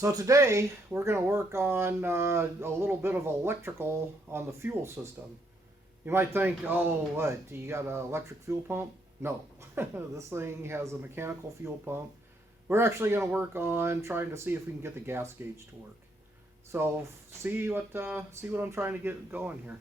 So today we're going to work on a little bit of electrical on the fuel system. You might think, oh, what? You got an electric fuel pump? No, this thing has a mechanical fuel pump. We're actually going to work on trying to see if we can get the gas gauge to work. So see what I'm trying to get going here.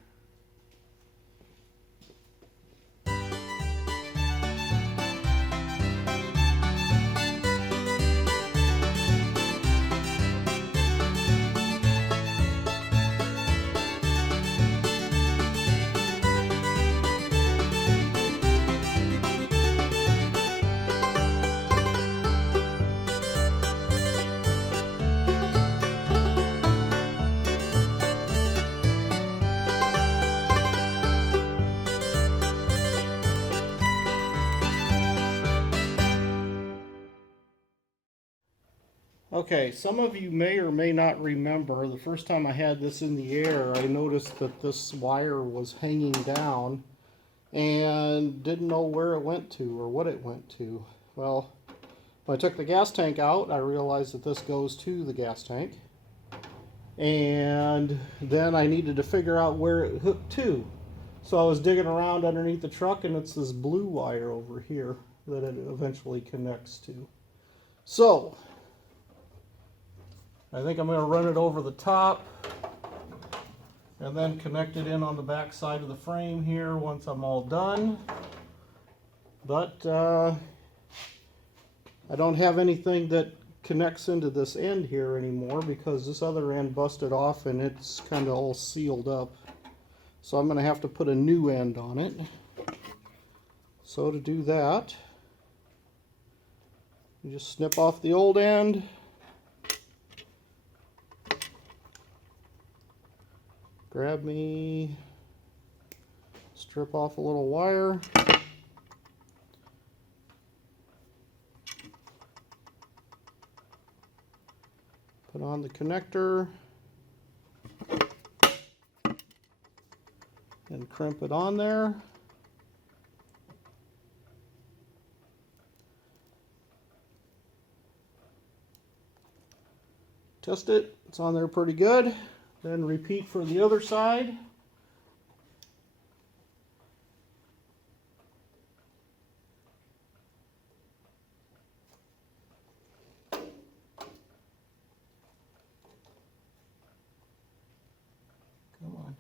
Okay, some of you may or may not remember the first time I had this in the air, I noticed that this wire was hanging down and didn't know where it went to or what it went to. Well, when I took the gas tank out, I realized that this goes to the gas tank. And then I needed to figure out where it hooked to. So I was digging around underneath the truck, and it's this blue wire over here that it eventually connects to. So I think I'm going to run it over the top and then connect it in on the back side of the frame here once I'm all done. But I don't have anything that connects into this end here anymore because this other end busted off and it's kind of all sealed up. So I'm going to have to put a new end on it. So to do that, you just snip off the old end. Grab me, strip off a little wire. Put on the connector and crimp it on there. Test it, it's on there pretty good. Then repeat for the other side. Come on.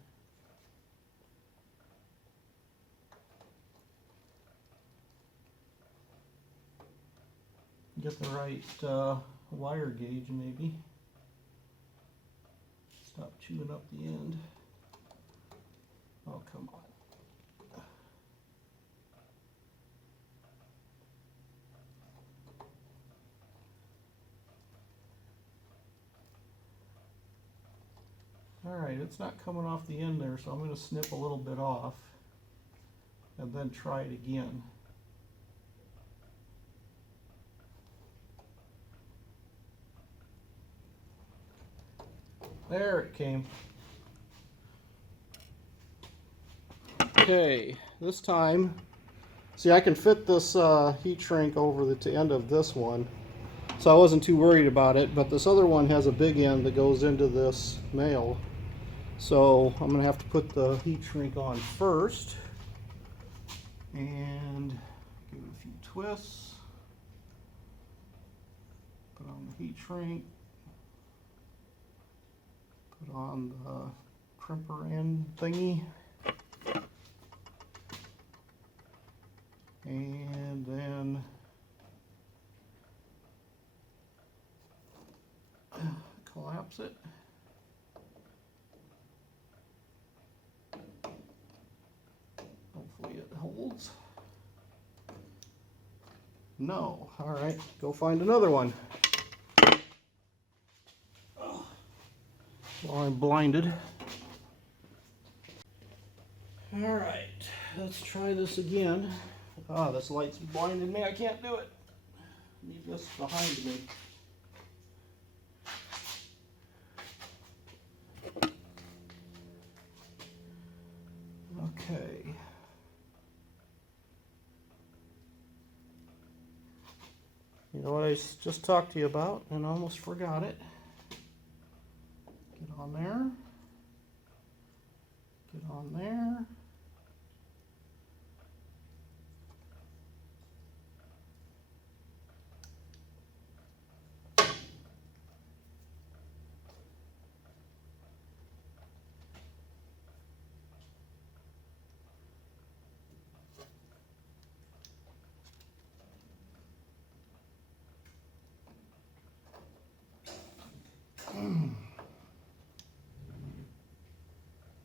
Get the right wire gauge maybe. Stop chewing up the end. Oh, come on. Alright, it's not coming off the end there, so I'm going to snip a little bit off and then try it again. There it came. Okay, this time, see, I can fit this heat shrink over the end of this one, so I wasn't too worried about it, but this other one has a big end that goes into this male. So I'm going to have to put the heat shrink on first and give it a few twists. Put on the heat shrink. Put on the crimper end thingy. And then collapse it. Hopefully it holds. No. All right, go find another one. While I'm blinded. All right, let's try this again. Ah, this light's blinding me. I can't do it. Need this behind me. Okay. You know what I just talked to you about and almost forgot it. on there. Get on there.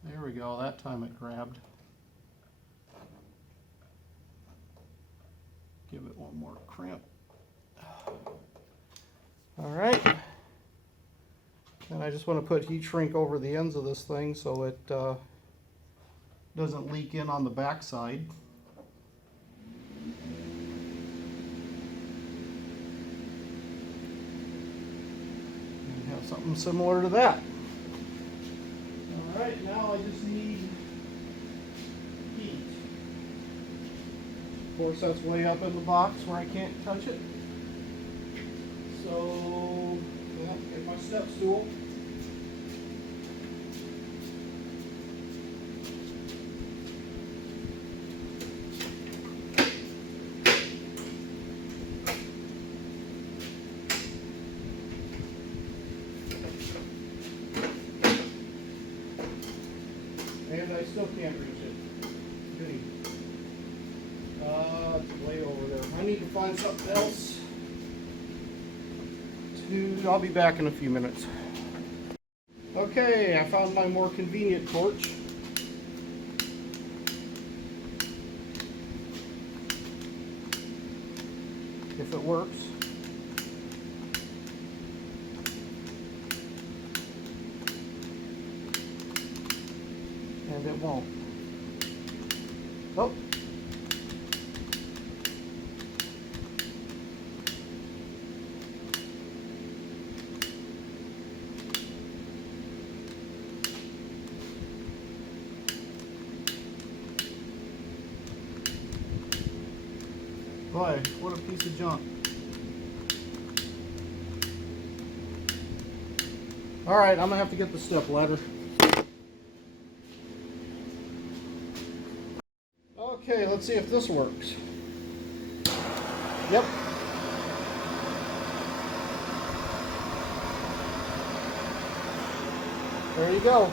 There we go, that time it grabbed. Give it one more crimp. All right. And I just want to put heat shrink over the ends of this thing so it doesn't leak in on the back side. And have something similar to that. All right, now I just need heat. Of course, that's way up in the box where I can't touch it. So, well, get my step stool. And I still can't reach it. Goody. It's way over there. I need to find something else. I'll be back in a few minutes. Okay, I found my more convenient torch. If it works. And it won't. Oh. Boy, what a piece of junk. All right, I'm gonna have to get the step ladder. Okay, let's see if this works. Yep. There you go.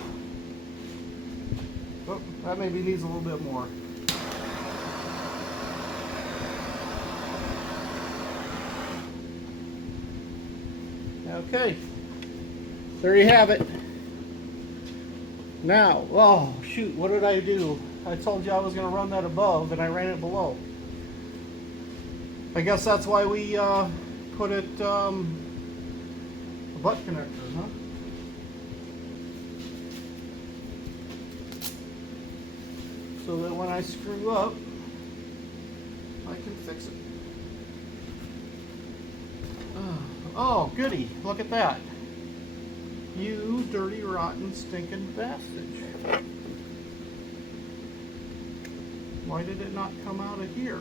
Oh, that maybe needs a little bit more. Okay, there you have it. Now, oh shoot, what did I do? I told you I was going to run that above, and I ran it below. I guess that's why we put it a butt connector, huh? So that when I screw up, I can fix it. Oh, goody. Look at that. You dirty, rotten, stinking bastard. Why did it not come out of here?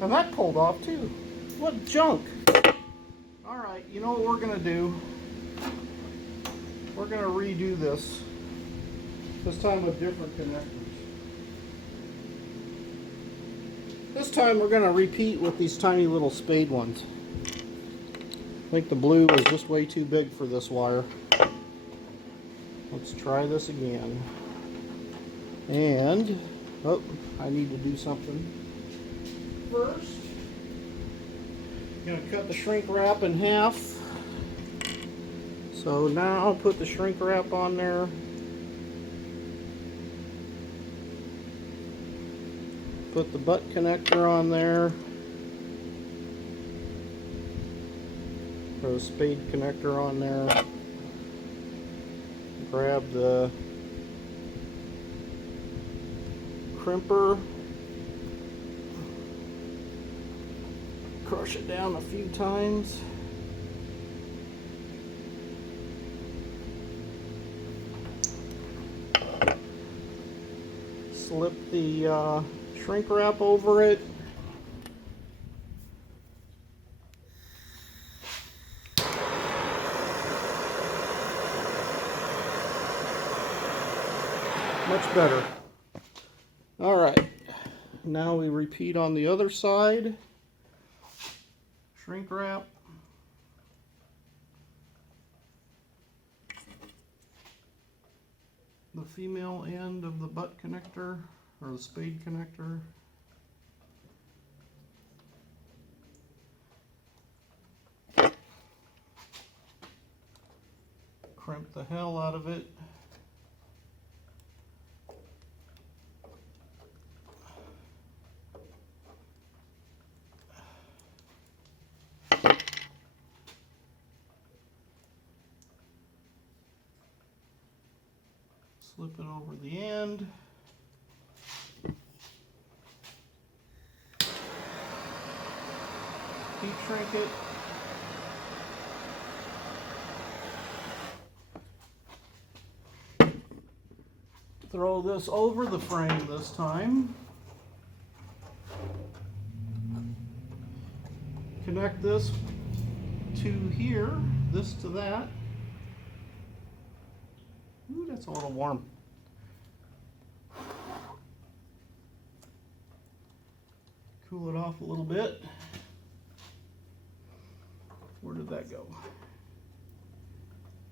And that pulled off too. What junk. Alright, you know what we're going to do? We're going to redo this. This time with different connectors. This time we're going to repeat with these tiny little spade ones. I think the blue is just way too big for this wire. Let's try this again. And, oh, I need to do something first. I'm going to cut the shrink wrap in half. So now I'll put the shrink wrap on there. Put the butt connector on there. Put a spade connector on there. Grab the crimper. Crush it down a few times. Slip the shrink wrap over it. Much better. All right, now we repeat on the other side. Shrink wrap. The female end of the butt connector, or the spade connector. Crimp the hell out of it. Slip it over the end. Heat shrink it. Throw this over the frame this time. Connect this to here, this to that. Ooh, that's a little warm. Cool it off a little bit. Where did that go?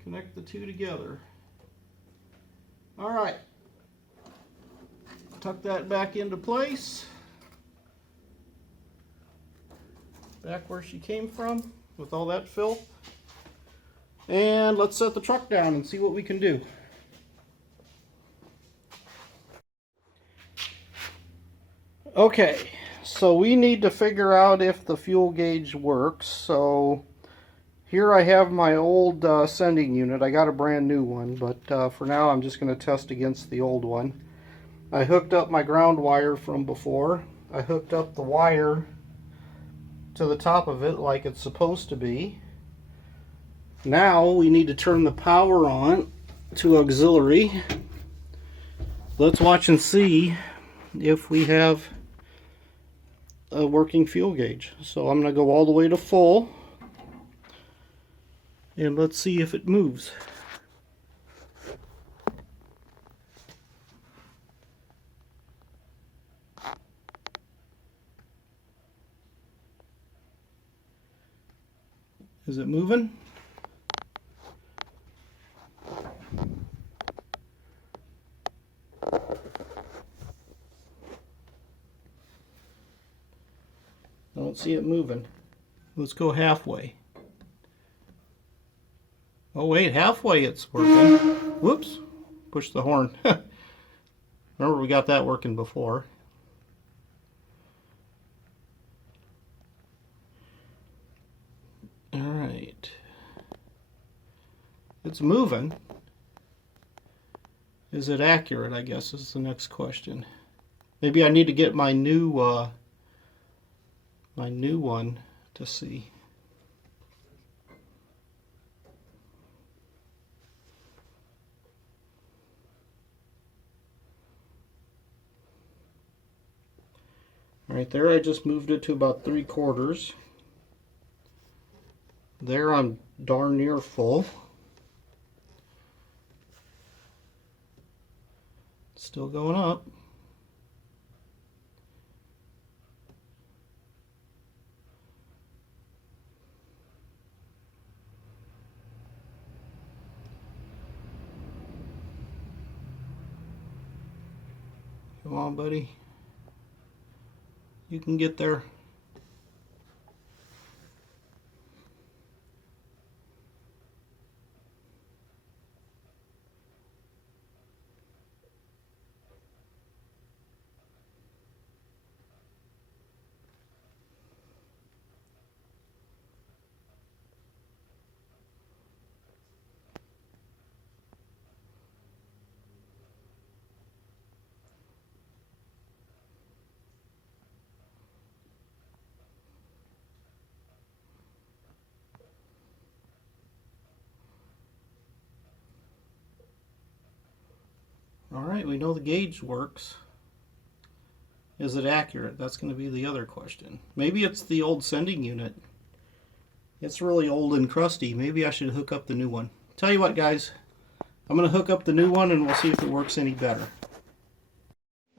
Connect the two together. All right. Tuck that back into place. Back where she came from with all that filth. And let's set the truck down and see what we can do. Okay, so we need to figure out if the fuel gauge works. So here I have my old sending unit. I got a brand new one, but for now I'm just going to test against the old one. I hooked up my ground wire from before. I hooked up the wire to the top of it like it's supposed to be. Now we need to turn the power on to auxiliary. Let's watch and see if we have a working fuel gauge. So I'm going to go all the way to full and let's see if it moves. Is it moving? I don't see it moving. Let's go halfway. Oh wait, halfway it's working. Whoops, push the horn. Remember we got that working before. All right. It's moving. Is it accurate, I guess, is the next question. Maybe I need to get my new one to see. Right there I just moved it to about 3/4. There I'm darn near full. Still going up. Come on, buddy. You can get there. Alright, we know the gauge works. Is it accurate? That's going to be the other question. Maybe it's the old sending unit. It's really old and crusty. Maybe I should hook up the new one. Tell you what, guys. I'm going to hook up the new one and we'll see if it works any better.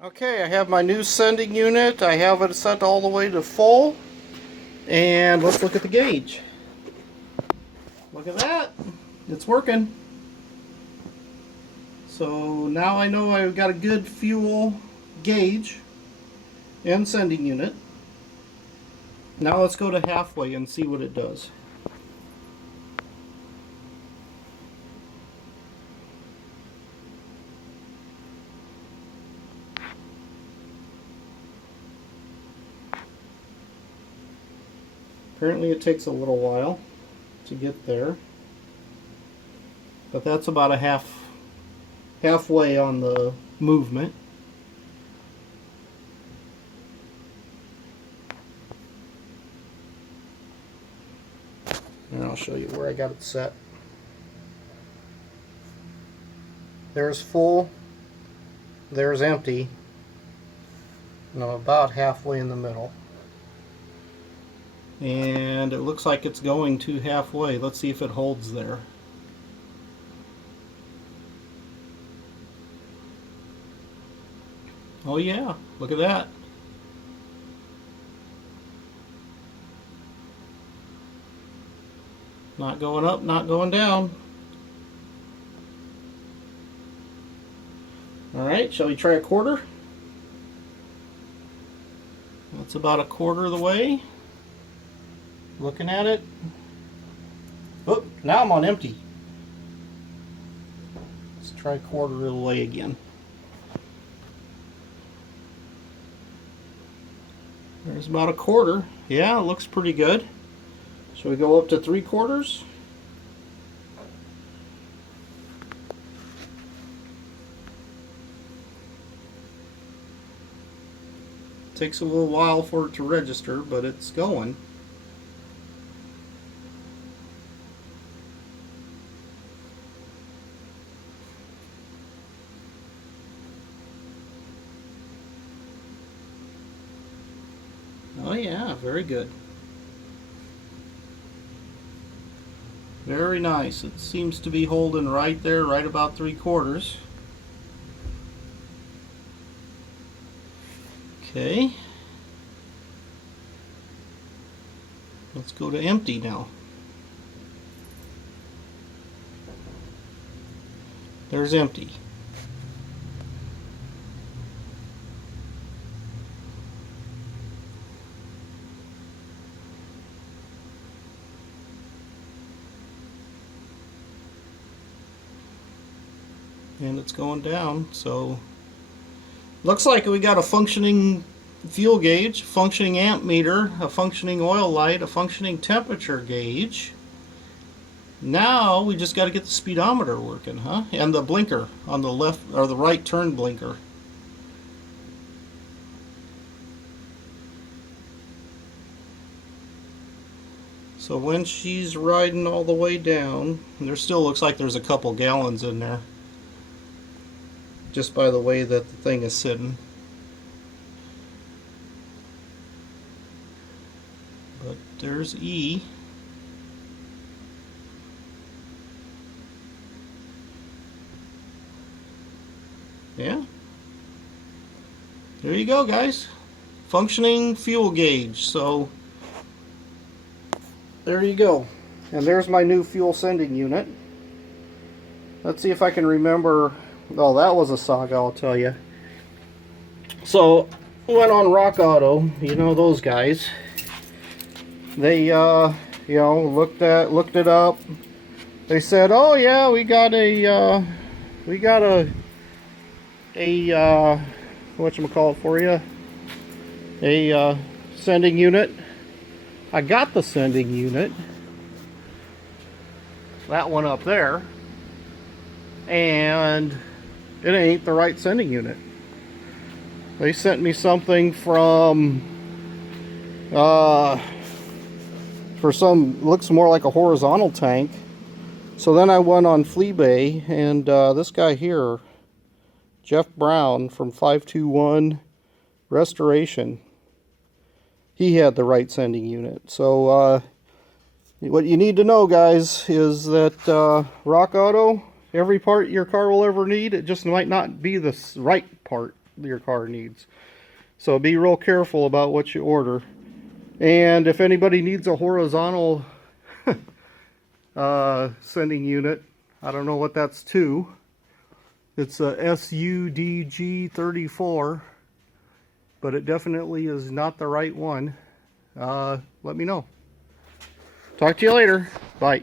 Okay, I have my new sending unit. I have it set all the way to full. And let's look at the gauge. Look at that. It's working. So now I know I've got a good fuel gauge and sending unit. Now let's go to halfway and see what it does. Apparently it takes a little while to get there, but that's about a halfway on the movement. And I'll show you where I got it set. There's full, there's empty, and I'm about halfway in the middle. And it looks like it's going to halfway. Let's see if it holds there. Oh yeah, look at that. Not going up, not going down. Alright, shall we try a quarter? That's about a quarter of the way. Looking at it. Oh, now I'm on empty. Let's try a quarter of the way again. There's about a quarter. Yeah, it looks pretty good. Shall we go up to 3/4? Takes a little while for it to register, but it's going. Oh yeah, very good. Very nice. It seems to be holding right there, right about 3/4. Okay. Let's go to empty now. There's empty. And it's going down, so looks like we got a functioning fuel gauge, functioning amp meter, a functioning oil light, a functioning temperature gauge. Now we just got to get the speedometer working, huh? And the blinker on the left or the right turn blinker. So when she's riding all the way down, there still looks like there's a couple gallons in there, just by the way that the thing is sitting. But there's E. Yeah. There you go, guys. Functioning fuel gauge. So there you go. And there's my new fuel sending unit. Let's see if I can remember. Oh, that was a saga, I'll tell you. So, went on Rock Auto, you know those guys. They, you know, looked it up. They said, "Oh yeah, we got a whatchamacallit for you, a sending unit." I got the sending unit, that one up there, and it ain't the right sending unit. They sent me something from for some, looks more like a horizontal tank. So then I went on Fleabay, and this guy here, Jeff Brown from 521 Restoration, he had the right sending unit. So what you need to know, guys, is that Rock Auto, every part your car will ever need, it just might not be the right part. your car needs. So be real careful about what you order. And if anybody needs a horizontal sending unit, I don't know what that's to. It's a SUDG34, but it definitely is not the right one. Let me know. Talk to you later. Bye.